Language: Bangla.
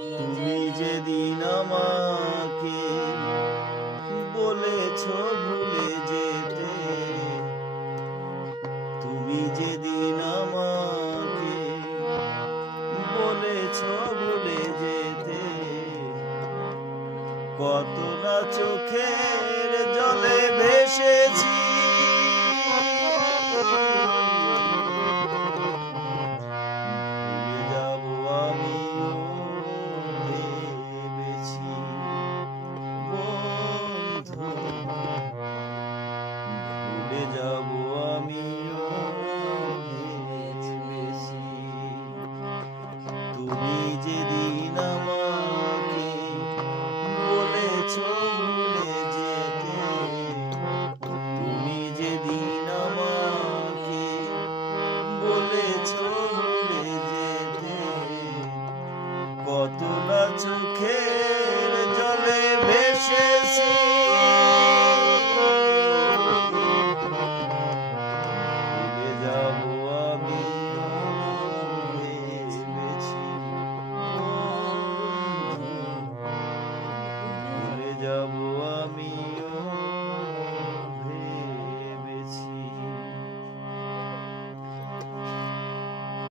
তুমি যেদিন আমাকে বলেছ ভুলে যেতে, তুমি যেদিন আমাকে বলেছ ভুলে যেতে, কত না চোখের জলে ভেসেছি, ভুলে যাব আমিও ভেবেছি বন্ধু, ভুলে যাব আমিও ভেবেছি। তুমি যেদিন আমাকে বলেছ ভুলে যেতে, তুমি যেদিন আমাকে বলেছ ভুলে যেতে, কত না চোখে